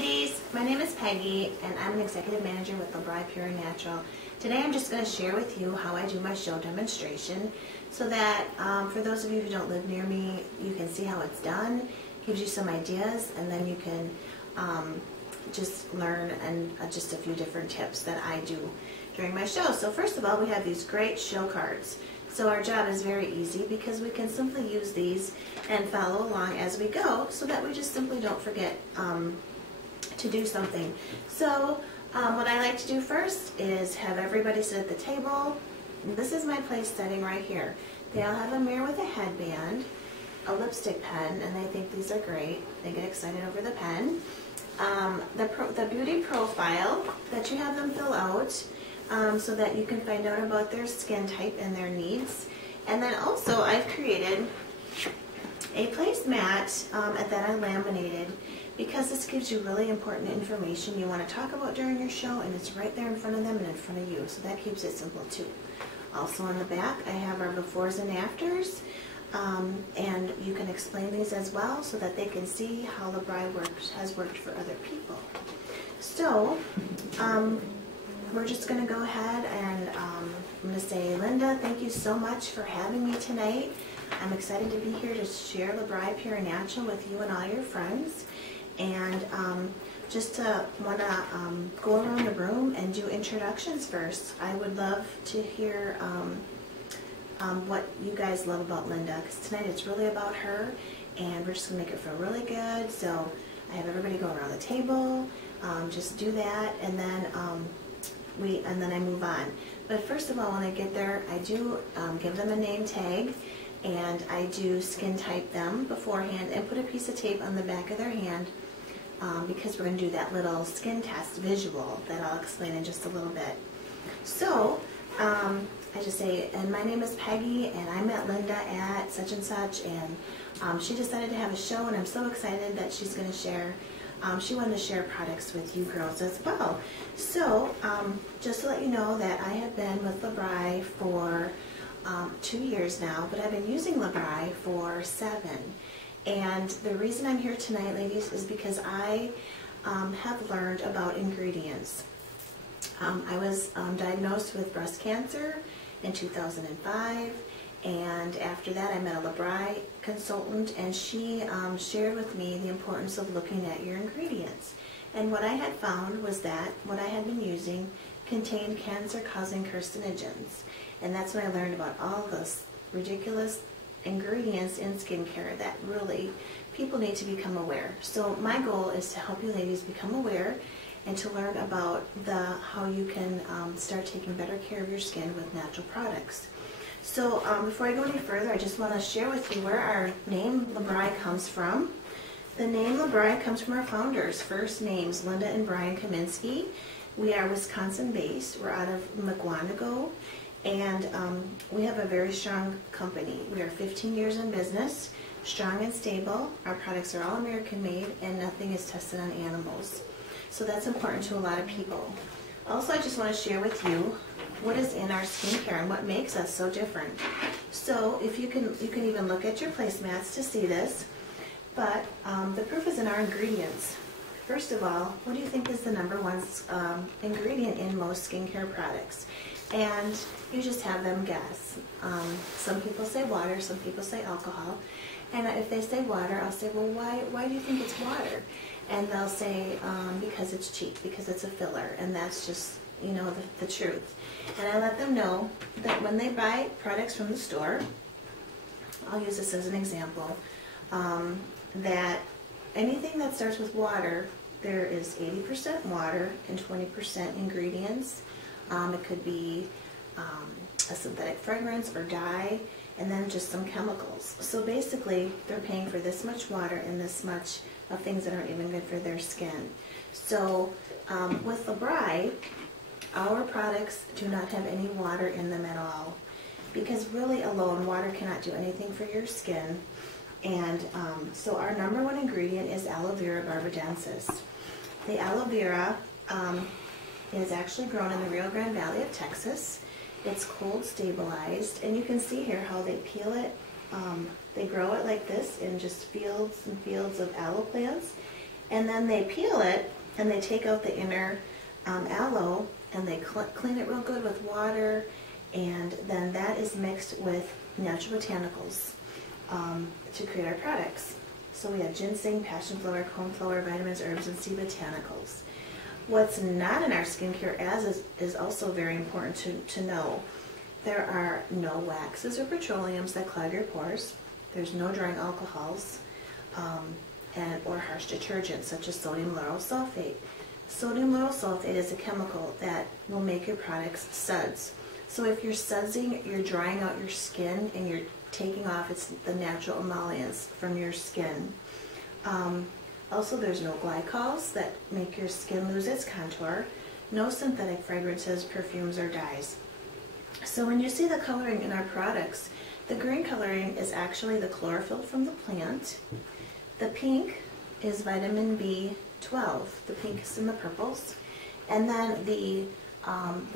ladies, my name is Peggy and I'm an executive manager with LBRI Pure and Natural. Today I'm just going to share with you how I do my show demonstration so that for those of you who don't live near me, you can see how it's done, gives you some ideas, and then you can just learn and just a few different tips that I do during my show. So first of all, we have these great show cards. So our job is very easy because we can simply use these and follow along as we go so that we just simply don't forget to do something. So what I like to do first is have everybody sit at the table. This is my place setting right here. They all have a mirror with a headband, a lipstick pen, and they think these are great. They get excited over the pen. The beauty profile that you have them fill out so that you can find out about their skin type and their needs. And then also I've created a placemat that I laminated because this gives you really important information you want to talk about during your show, and it's right there in front of them and in front of you, so that keeps it simple too. Also on the back I have our befores and afters, and you can explain these as well so that they can see how LBRI has worked for other people. So we're just going to go ahead and I'm going to say, Linda, thank you so much for having me tonight. I'm excited to be here to share LBRI Pure and Natural with you and all your friends. And just to want to go around the room and do introductions first. I would love to hear what you guys love about Linda, because tonight it's really about her, and we're just going to make it feel really good. So I have everybody go around the table, just do that, and then I move on. But first of all, when I get there, I do give them a name tag, and I do skin type them beforehand and put a piece of tape on the back of their hand because we're going to do that little skin test visual that I'll explain in just a little bit. So I just say, and my name is Peggy, and I met Linda at such and such, and she decided to have a show, and I'm so excited that she's going to share. She wanted to share products with you girls as well. So just to let you know that I have been with LBRI for 2 years now, but I've been using LBRI for 7. And the reason I'm here tonight, ladies, is because I have learned about ingredients. I was diagnosed with breast cancer in 2005, and after that I met a LBRI consultant, and she shared with me the importance of looking at your ingredients. And what I had found was that what I had been using contained cancer-causing carcinogens. And that's when I learned about all those ridiculous ingredients in skincare that really people need to become aware. So my goal is to help you ladies become aware and to learn about how you can start taking better care of your skin with natural products. So before I go any further, I just want to share with you where our name LBRI comes from. The name LBRI comes from our founders' first names, Linda and Brian Kaminsky. We are Wisconsin based. We're out of McGuanago, and we have a very strong company. We are 15 years in business, strong and stable. Our products are all American made, and nothing is tested on animals. So that's important to a lot of people. Also, I just want to share with you what is in our skincare and what makes us so different. So if you can even look at your placemats to see this, but the proof is in our ingredients. First of all, what do you think is the #1 ingredient in most skincare products? And you just have them guess. Some people say water, some people say alcohol. And if they say water, I'll say, well, why do you think it's water? And they'll say, because it's cheap, because it's a filler. And that's just, you know, the truth. And I let them know that when they buy products from the store, I'll use this as an example, that anything that starts with water, there is 80% water and 20% ingredients. It could be a synthetic fragrance or dye, and then just some chemicals. So basically, they're paying for this much water and this much of things that aren't even good for their skin. So with LBRI, our products do not have any water in them at all, because really alone, water cannot do anything for your skin. And so our #1 ingredient is aloe vera barbadensis. The aloe vera is actually grown in the Rio Grande Valley of Texas. It's cold stabilized, and you can see here how they peel it. They grow it like this in just fields and fields of aloe plants, And then they peel it and they take out the inner aloe and they clean it real good with water, and then that is mixed with natural botanicals to create our products. So we have ginseng, passion flower, coneflower, vitamins, herbs, and sea botanicals. What's not in our skincare is also very important to know. There are no waxes or petroleums that clog your pores. There's no drying alcohols or harsh detergents such as sodium lauryl sulfate. Sodium lauryl sulfate is a chemical that will make your products suds. So if you're sudsing, you're drying out your skin and you're taking off the natural emollients from your skin. Also, there's no glycols that make your skin lose its contour. No synthetic fragrances, perfumes, or dyes. So when you see the coloring in our products, the green coloring is actually the chlorophyll from the plant. The pink is vitamin B12, the pinks and the purples. And then the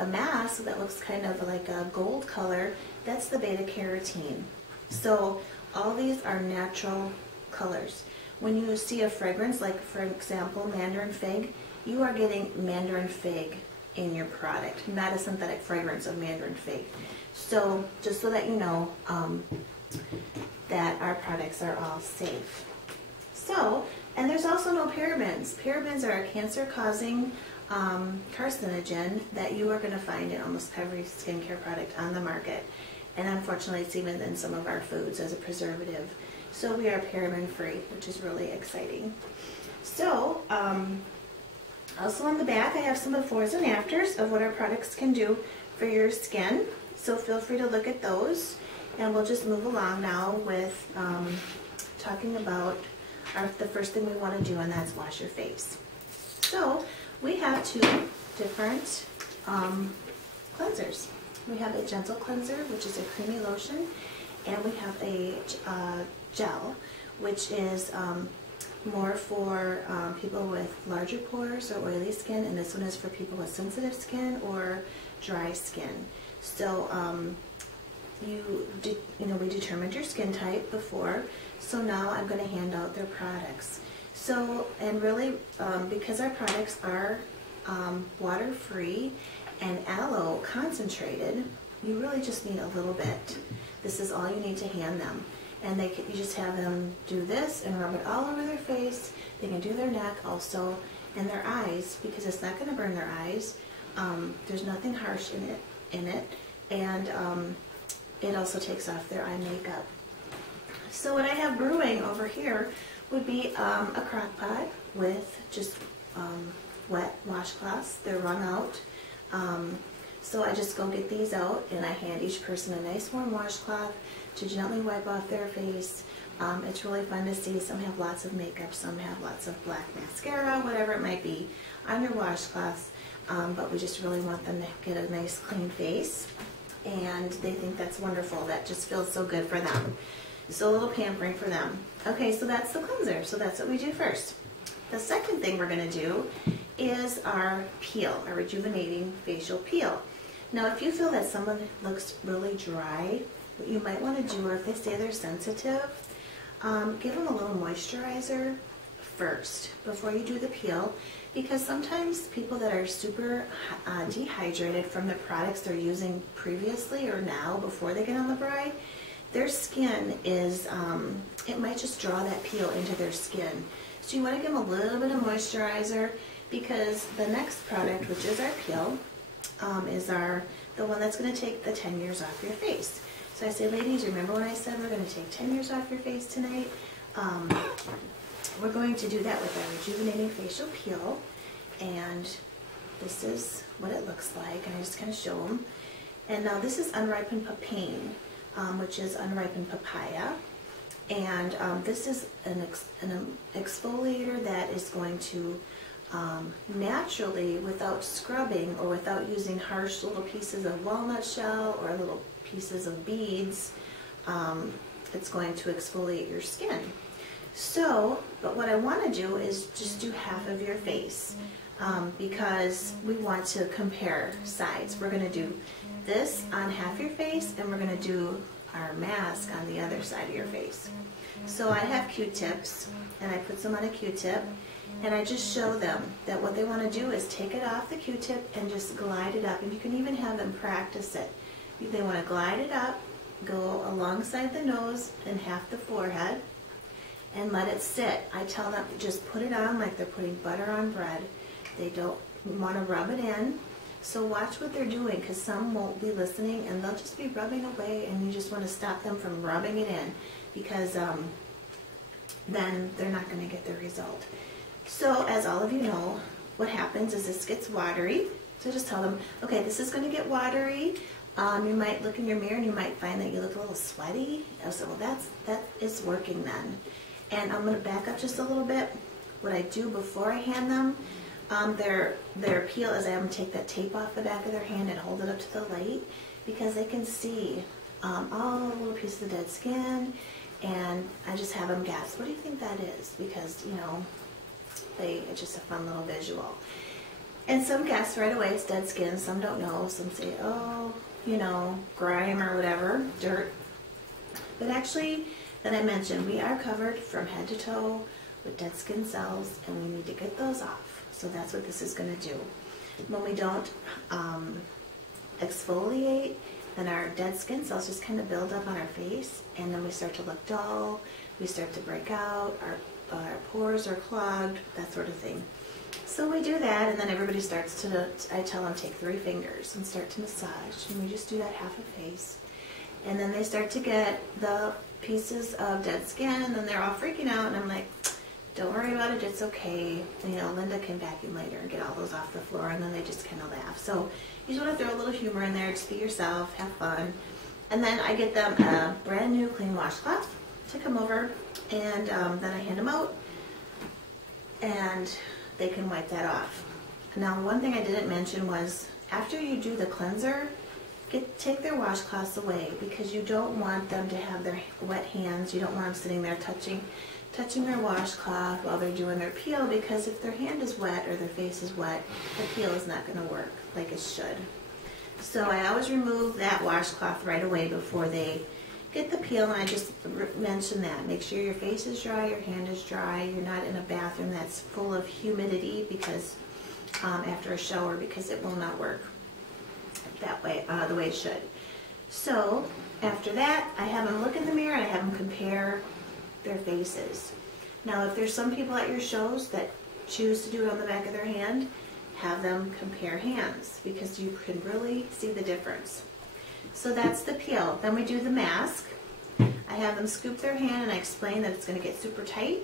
mask that looks kind of like a gold color, that's the beta carotene. So all these are natural colors. When you see a fragrance, like for example, mandarin fig, you are getting mandarin fig in your product, not a synthetic fragrance of mandarin fig. So just so that you know that our products are all safe. So, and there's also no parabens. Parabens are a cancer-causing carcinogen that you are going to find in almost every skincare product on the market. And unfortunately, it's even in some of our foods as a preservative. So we are paraben-free, which is really exciting. So, also on the back, I have some befores and afters of what our products can do for your skin. So feel free to look at those. And we'll just move along now with talking about the first thing we want to do, and that's wash your face. So we have two different cleansers. We have a gentle cleanser, which is a creamy lotion, and we have a gel, which is more for people with larger pores or oily skin, and this one is for people with sensitive skin or dry skin. So we determined your skin type before, so now I'm going to hand out their products. So, and really, because our products are water-free and aloe concentrated, you really just need a little bit. This is all you need to hand them. And you just have them do this and rub it all over their face. They can do their neck also, and their eyes, because it's not going to burn their eyes. There's nothing harsh in it, and it also takes off their eye makeup. So what I have brewing over here would be a crock pot with just wet washcloths. They're wrung out. So I just go get these out and I hand each person a nice warm washcloth to gently wipe off their face. It's really fun to see. Some have lots of makeup, some have lots of black mascara, whatever it might be, on your washcloths. But we just really want them to get a nice clean face, and they think that's wonderful. That just feels so good for them. So a little pampering for them. Okay, so that's the cleanser. So that's what we do first. The second thing we're going to do is our peel, our rejuvenating facial peel. Now, if you feel that someone looks really dry, what you might want to do, or if they say they're sensitive, give them a little moisturizer first before you do the peel, because sometimes people that are super dehydrated from the products they're using previously or now before they get on LBRI, their skin is, it might just draw that peel into their skin. So you want to give them a little bit of moisturizer, because the next product, which is our peel, is the one that's going to take the 10 years off your face. So I say, ladies, remember when I said we're going to take 10 years off your face tonight? We're going to do that with our rejuvenating facial peel, and this is what it looks like, and I just kind of show them. And now this is unripened papain, which is unripened papaya, and this is an exfoliator that is going to naturally, without scrubbing or without using harsh little pieces of walnut shell or little pieces of beads, it's going to exfoliate your skin. So, but what I want to do is just do half of your face, because we want to compare sides. We're going to do this on half your face, and we're going to do our mask on the other side of your face. So I have Q-tips, and I put some on a Q-tip, and I just show them that what they want to do is take it off the Q-tip and just glide it up. And you can even have them practice it. They want to glide it up, go alongside the nose and half the forehead, and let it sit. I tell them just put it on like they're putting butter on bread. They don't want to rub it in. So watch what they're doing, because some won't be listening and they'll just be rubbing away, and you just want to stop them from rubbing it in, because then they're not going to get the result. So as all of you know, what happens is this gets watery. So just tell them, okay, this is going to get watery. You might look in your mirror and you might find that you look a little sweaty. I said, well, that is working then. And I'm going to back up just a little bit. What I do before I hand them their peel is I have them take that tape off the back of their hand and hold it up to the light, because they can see all the little pieces of dead skin. And I just have them guess, what do you think that is? Because, you know, it's just a fun little visual. And some guess right away it's dead skin, some don't know, some say, oh, you know, grime or whatever, dirt. But actually, that I mentioned, we are covered from head to toe with dead skin cells, and we need to get those off. So that's what this is going to do. When we don't exfoliate, then our dead skin cells just kind of build up on our face, and then we start to look dull, we start to break out, our pores are clogged, that sort of thing. So we do that, and then everybody starts to, I tell them, take 3 fingers and start to massage, and we just do that half a face. And then they start to get the pieces of dead skin, and then they're all freaking out, and I'm like, don't worry about it, it's okay. You know, Linda can vacuum later and get all those off the floor, and then they just kind of laugh. So you just want to throw a little humor in there, just be yourself, have fun. And then I get them a brand new clean washcloth to come over, and then I hand them out, and they can wipe that off. Now, one thing I didn't mention was, after you do the cleanser, take their washcloths away, because you don't want them to have their wet hands. You don't want them sitting there touching their washcloth while they're doing their peel, because if their hand is wet or their face is wet, the peel is not going to work like it should. So I always remove that washcloth right away before they get the peel, and I just mention that. Make sure your face is dry, your hand is dry, you're not in a bathroom that's full of humidity, because after a shower, because it will not work that way, the way it should. So after that, I have them look in the mirror and I have them compare their faces. Now, if there's some people at your shows that choose to do it on the back of their hand, have them compare hands, because you can really see the difference. So that's the peel. Then we do the mask. I have them scoop their hand, and I explain that it's going to get super tight,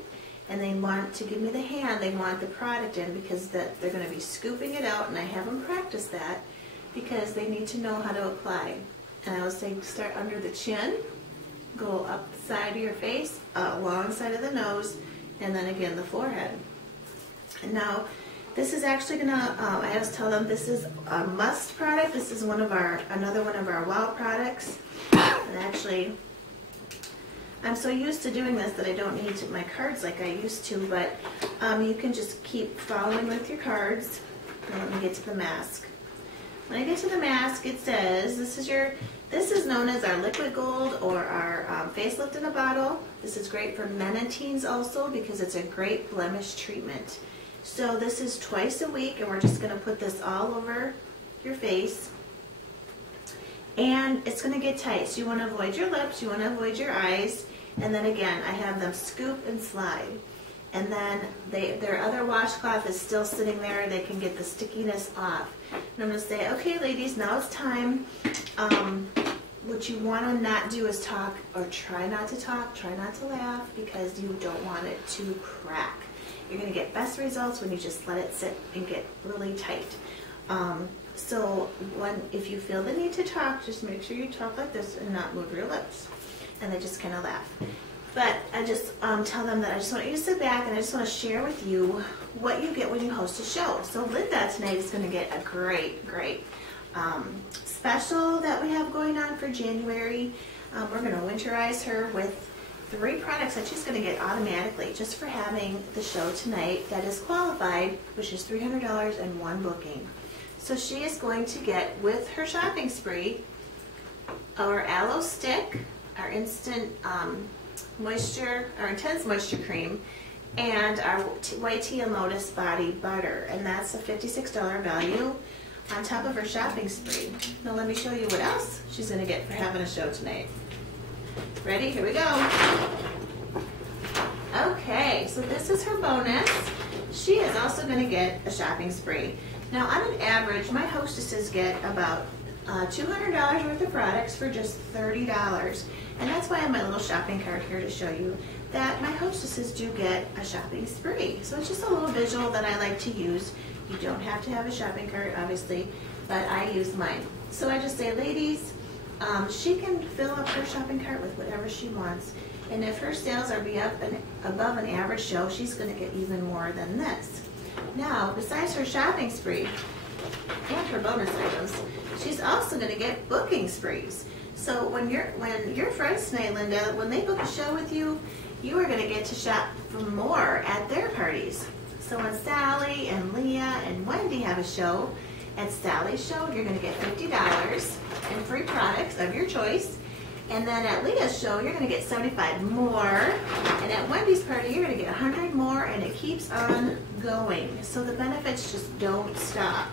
and they want to give me the hand, they want the product in, because they're going to be scooping it out, and I have them practice that, because they need to know how to apply. And I always say, start under the chin, go up the side of your face, along side of the nose, and then again the forehead. And now, this is actually gonna, I always tell them this is a must product. This is another one of our wow products. And actually, I'm so used to doing this that I don't need my cards like I used to, but you can just keep following with your cards. And let me get to the mask. When I get to the mask, it says, this is known as our liquid gold, or our facelift in a bottle. This is great for men and teens also, because it's a great blemish treatment. So this is twice a week, and we're just going to put this all over your face. And it's going to get tight, so you want to avoid your lips, you want to avoid your eyes. And then again, I have them scoop and slide. And then their other washcloth is still sitting there. They can get the stickiness off. And I'm going to say, okay, ladies, now it's time. What you want to not do is talk, or try not to talk, try not to laugh, because you don't want it to crack. You're going to get best results when you just let it sit and get really tight. So if you feel the need to talk, just make sure you talk like this and not move your lips. And they just kind of laugh. But I just tell them that I just want you to sit back, and I just want to share with you what you get when you host a show. So Linda tonight is going to get a great special that we have going on for January. We're going to winterize her with 3 products that she's going to get automatically just for having the show tonight that is qualified, which is $300 and 1 booking. So she is going to get, with her shopping spree, our Aloe stick, our instant moisture, our intense moisture cream, and our white tea and lotus body butter, and that's a $56 value on top of her shopping spree. Now let me show you what else she's going to get for having a show tonight. Ready? Here we go. Okay, so this is her bonus. She is also going to get a shopping spree. Now on an average, my hostesses get about $200 worth of products for just $30. And that's why I have my little shopping cart here to show you that my hostesses do get a shopping spree. So it's just a little visual that I like to use. You don't have to have a shopping cart, obviously, but I use mine. So I just say, ladies, she can fill up her shopping cart with whatever she wants. And if her sales are above an average show, she's going to get even more than this. Now, besides her shopping spree and her bonus items, she's also going to get booking sprees. So when your friends tonight, Linda, when they book a show with you, you are going to get to shop for more at their parties. So when Sally and Leah and Wendy have a show, at Sally's show, you're going to get $50 in free products of your choice. And then at Leah's show, you're going to get 75 more. And at Wendy's party, you're going to get 100 more, and it keeps on going. So the benefits just don't stop.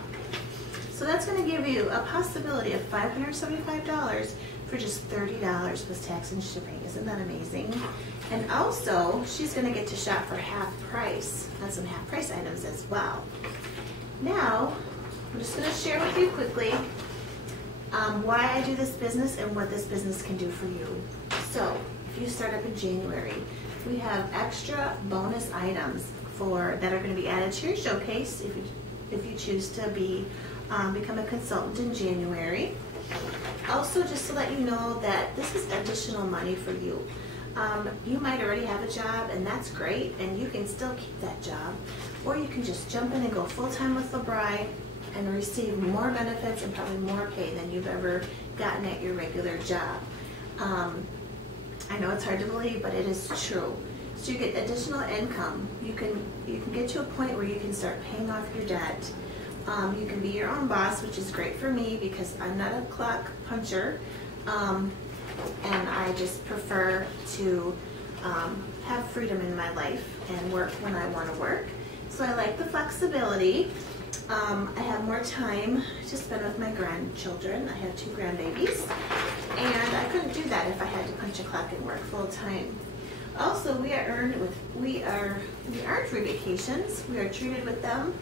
So that's going to give you a possibility of $575 for just $30 plus tax and shipping. Isn't that amazing? And also, she's going to get to shop for half price on some half price items as well. Now, I'm just going to share with you quickly why I do this business and what this business can do for you. So, if you start up in January, we have extra bonus items that are going to be added to your showcase if you choose to become a consultant in January. Also, just to let you know that this is additional money for you. You might already have a job, and that's great, and you can still keep that job, or you can just jump in and go full-time with LBRI and receive more benefits and probably more pay than you've ever gotten at your regular job. I know it's hard to believe, but it is true. So you get additional income. You can get to a point where you can start paying off your debt. You can be your own boss, which is great for me because I'm not a clock puncher, and I just prefer to have freedom in my life and work when I want to work. So I like the flexibility. I have more time to spend with my grandchildren. I have 2 grandbabies, and I couldn't do that if I had to punch a clock and work full time. Also, we are earned free vacations. We are treated with them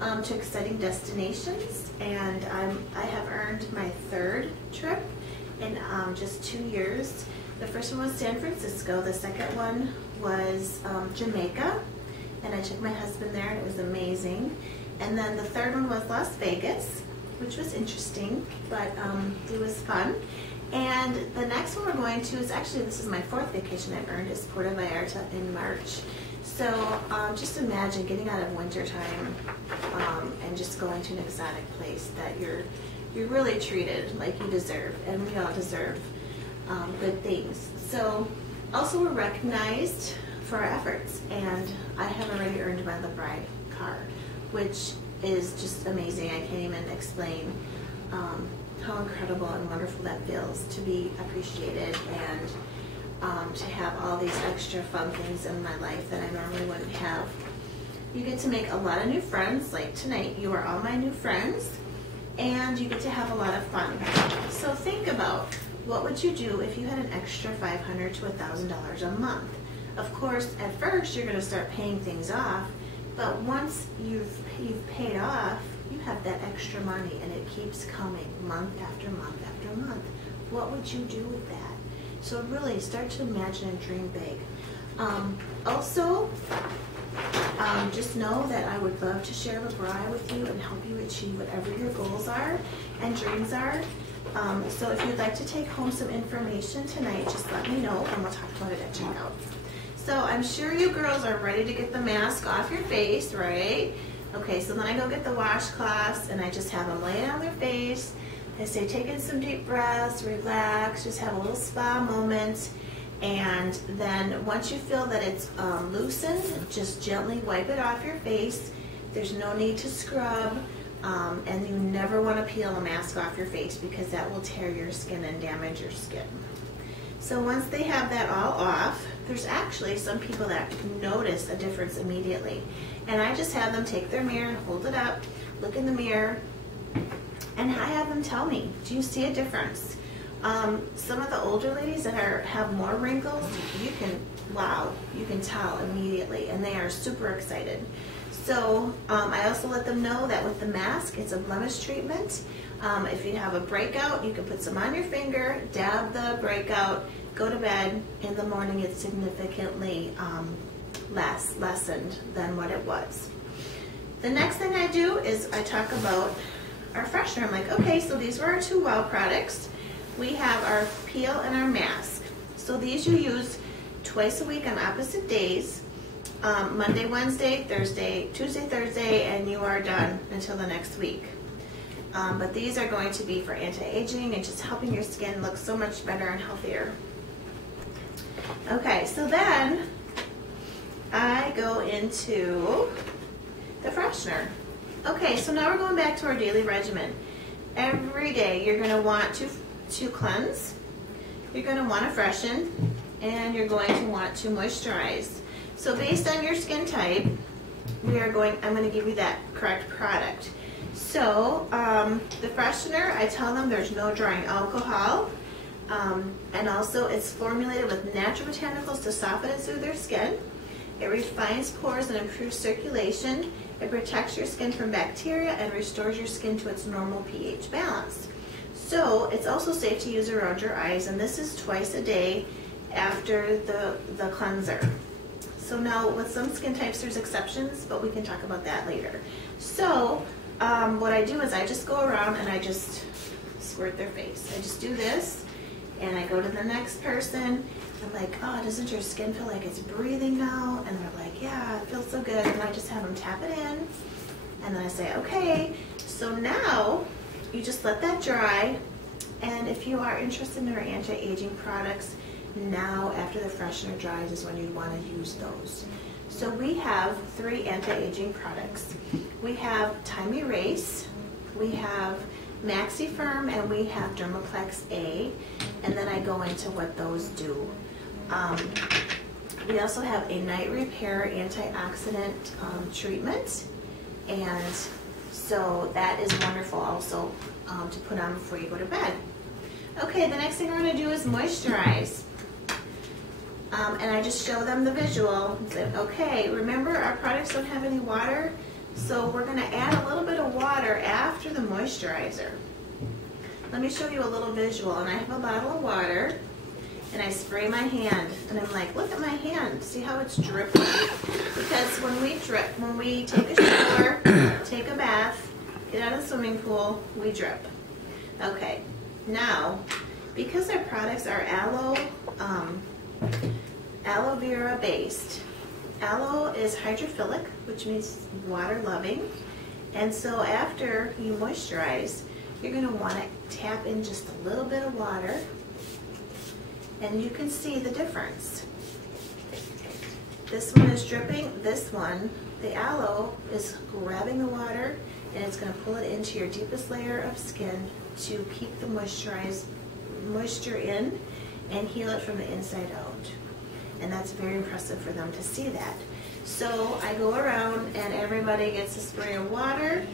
to exciting destinations, and I have earned my 3rd trip in just 2 years. The first one was San Francisco. The second one was Jamaica, and I took my husband there, and it was amazing. And then the 3rd one was Las Vegas, which was interesting, but it was fun. And the next one we're going to is actually, this is my 4th vacation I've earned, is Puerto Vallarta in March. So just imagine getting out of winter time and just going to an exotic place that you're really treated like you deserve, and we all deserve good things. So also we're recognized for our efforts, and I have already earned my LBRI card, which is just amazing. I can't even explain how incredible and wonderful that feels to be appreciated and to have all these extra fun things in my life that I normally wouldn't have. You get to make a lot of new friends, like tonight. You are all my new friends, and you get to have a lot of fun. So think about, what would you do if you had an extra $500 to $1,000 a month? Of course, at first you're going to start paying things off, but once you've paid off, you have that extra money, and it keeps coming month after month after month. What would you do with that? So really start to imagine and dream big. Also, just know that I would love to share LBRI with you and help you achieve whatever your goals are and dreams are. So if you'd like to take home some information tonight, just let me know, and we'll talk about it at checkout. So I'm sure you girls are ready to get the mask off your face, right? Okay, so then I go get the washcloths, and I just have them lay it on their face. I say take in some deep breaths, relax, just have a little spa moment, and then once you feel that it's loosened, just gently wipe it off your face. There's no need to scrub, and you never want to peel a mask off your face because that will tear your skin and damage your skin. So once they have that all off, there's actually some people that notice a difference immediately. And I just have them take their mirror, hold it up, look in the mirror, and I have them tell me, do you see a difference? Some of the older ladies that have more wrinkles, you can tell immediately, and they are super excited. So I also let them know that with the mask, it's a blemish treatment. If you have a breakout, you can put some on your finger, dab the breakout, go to bed. In the morning, it's significantly lessened than what it was. The next thing I do is I talk about our freshener. I'm like, okay, so these were our 2 wow products. We have our peel and our mask. So these you use twice a week on opposite days. Monday, Wednesday, Thursday, Tuesday, Thursday, and you are done until the next week. But these are going to be for anti-aging and just helping your skin look so much better and healthier. Okay, so then I go into the freshener. Okay, so now we're going back to our daily regimen. Every day you're going to want to cleanse, you're going to want to freshen, and you're going to want to moisturize. So based on your skin type, I'm going to give you that correct product. So the freshener, I tell them there's no drying alcohol, and also it's formulated with natural botanicals to soften and soothe their skin. It refines pores and improves circulation. It protects your skin from bacteria and restores your skin to its normal pH balance. So it's also safe to use around your eyes, and this is twice a day after the cleanser. So now with some skin types there's exceptions, but we can talk about that later. So what I do is I just go around and I just squirt their face. I just do this, and I go to the next person. I'm like, oh, doesn't your skin feel like it's breathing now? And they're like, yeah, it feels so good. And I just have them tap it in, and then I say, okay. So now you just let that dry, and if you are interested in our anti-aging products, now after the freshener dries is when you want to use those. So we have 3 anti-aging products. We have Time Erase, we have Maxi Firm, and we have Dermaplex A, and then I go into what those do. We also have a night repair antioxidant treatment, and so that is wonderful also to put on before you go to bed. Okay, the next thing we're going to do is moisturize. And I just show them the visual. Okay, remember our products don't have any water, so we're going to add a little bit of water after the moisturizer. Let me show you a little visual. And I have a bottle of water, and I spray my hand, and I'm like, look at my hand. See how it's dripping? Because when we take a shower, take a bath, get out of the swimming pool, we drip. Okay, now, because our products are aloe vera based. Aloe is hydrophilic, which means water loving. And so after you moisturize, you're going to want to tap in just a little bit of water, and you can see the difference. This one is dripping. This one, the aloe, is grabbing the water, and it's going to pull it into your deepest layer of skin to keep the moisture in and heal it from the inside out. And that's very impressive for them to see that. So I go around and everybody gets a spray of water.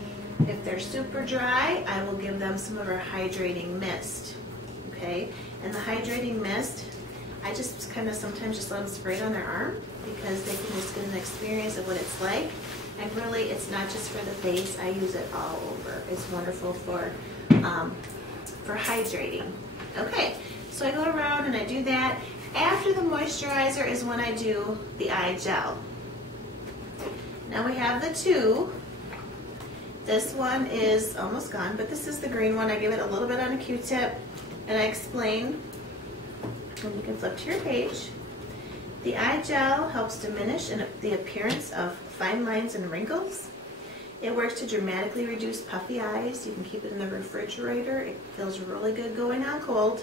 If they're super dry, I will give them some of our hydrating mist. Okay, and the hydrating mist, I just kind of sometimes just let them spray it on their arm because they can just get an experience of what it's like. And really, it's not just for the face. I use it all over. It's wonderful for hydrating. Okay, so I go around and I do that. After the moisturizer is when I do the eye gel. Now we have the 2. This one is almost gone, but this is the green one. I give it a little bit on a Q-tip, and I explain, and you can flip to your page. The eye gel helps diminish the appearance of fine lines and wrinkles. It works to dramatically reduce puffy eyes. You can keep it in the refrigerator. It feels really good going on cold.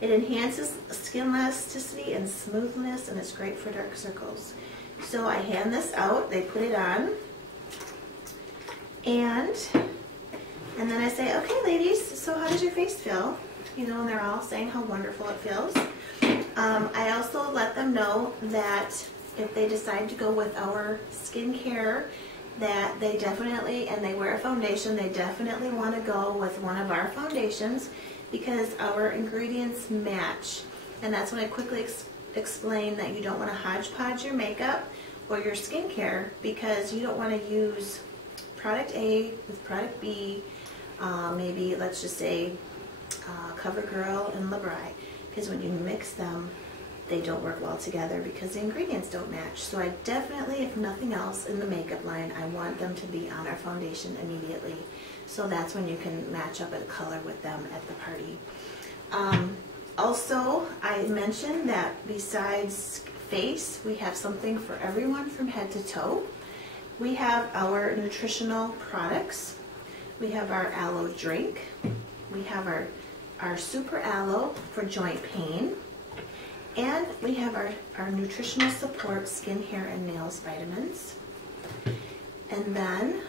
It enhances skin elasticity and smoothness, and it's great for dark circles. So I hand this out, they put it on, and then I say, okay ladies, so how does your face feel? You know, and they're all saying how wonderful it feels. I also let them know that if they decide to go with our skincare, that they definitely, and they wear a foundation, they definitely want to go with one of our foundations because our ingredients match. And that's when I quickly explain that you don't want to hodgepodge your makeup or your skincare because you don't want to use product A with product B, maybe let's just say CoverGirl and LBRI, because when you mix them, they don't work well together because the ingredients don't match. So I definitely, if nothing else in the makeup line, I want them to be on our foundation immediately. So that's when you can match up a color with them at the party. Also, I mentioned that besides face, we have something for everyone from head to toe. We have our nutritional products. We have our aloe drink. We have our super aloe for joint pain. And we have our nutritional support skin, hair, and nails vitamins. And then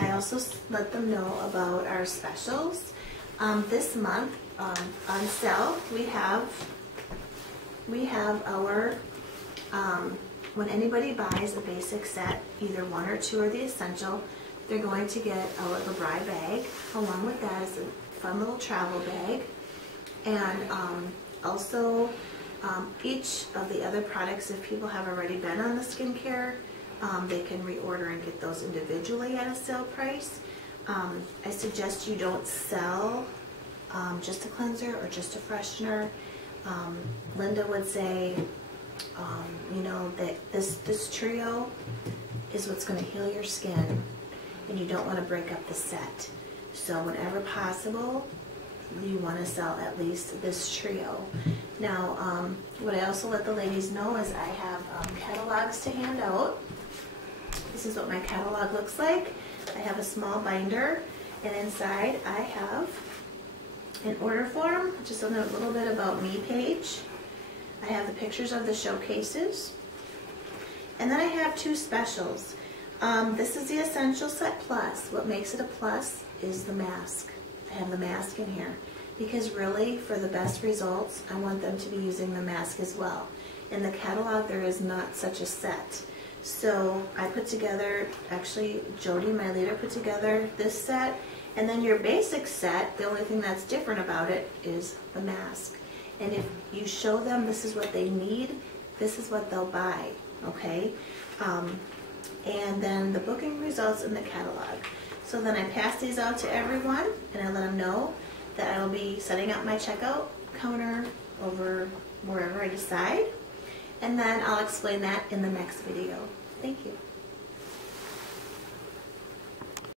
I also let them know about our specials. This month on sale we have our, when anybody buys a basic set, either one or two or the essential, they're going to get our LBRI bag. Along with that is a fun little travel bag. And also each of the other products, if people have already been on the skincare, they can reorder and get those individually at a sale price. I suggest you don't sell just a cleanser or just a freshener. Linda would say, you know, that this trio is what's going to heal your skin, and you don't want to break up the set. So whenever possible, you want to sell at least this trio. Now, what I also let the ladies know is I have catalogs to hand out. This is what my catalog looks like. I have a small binder, and inside I have an order form, just a little bit about me page. I have the pictures of the showcases. And then I have two specials. This is the Essential Set Plus. What makes it a plus is the mask. I have the mask in here because really for the best results I want them to be using the mask as well. In the catalog there is not such a set. So I put together, actually Jody, my leader, put together this set, and then your basic set, the only thing that's different about it is the mask. And if you show them this is what they need, this is what they'll buy, okay? And then the booking results in the catalog. So then I pass these out to everyone, and I let them know that I'll be setting up my checkout counter over wherever I decide. And then I'll explain that in the next video. Thank you.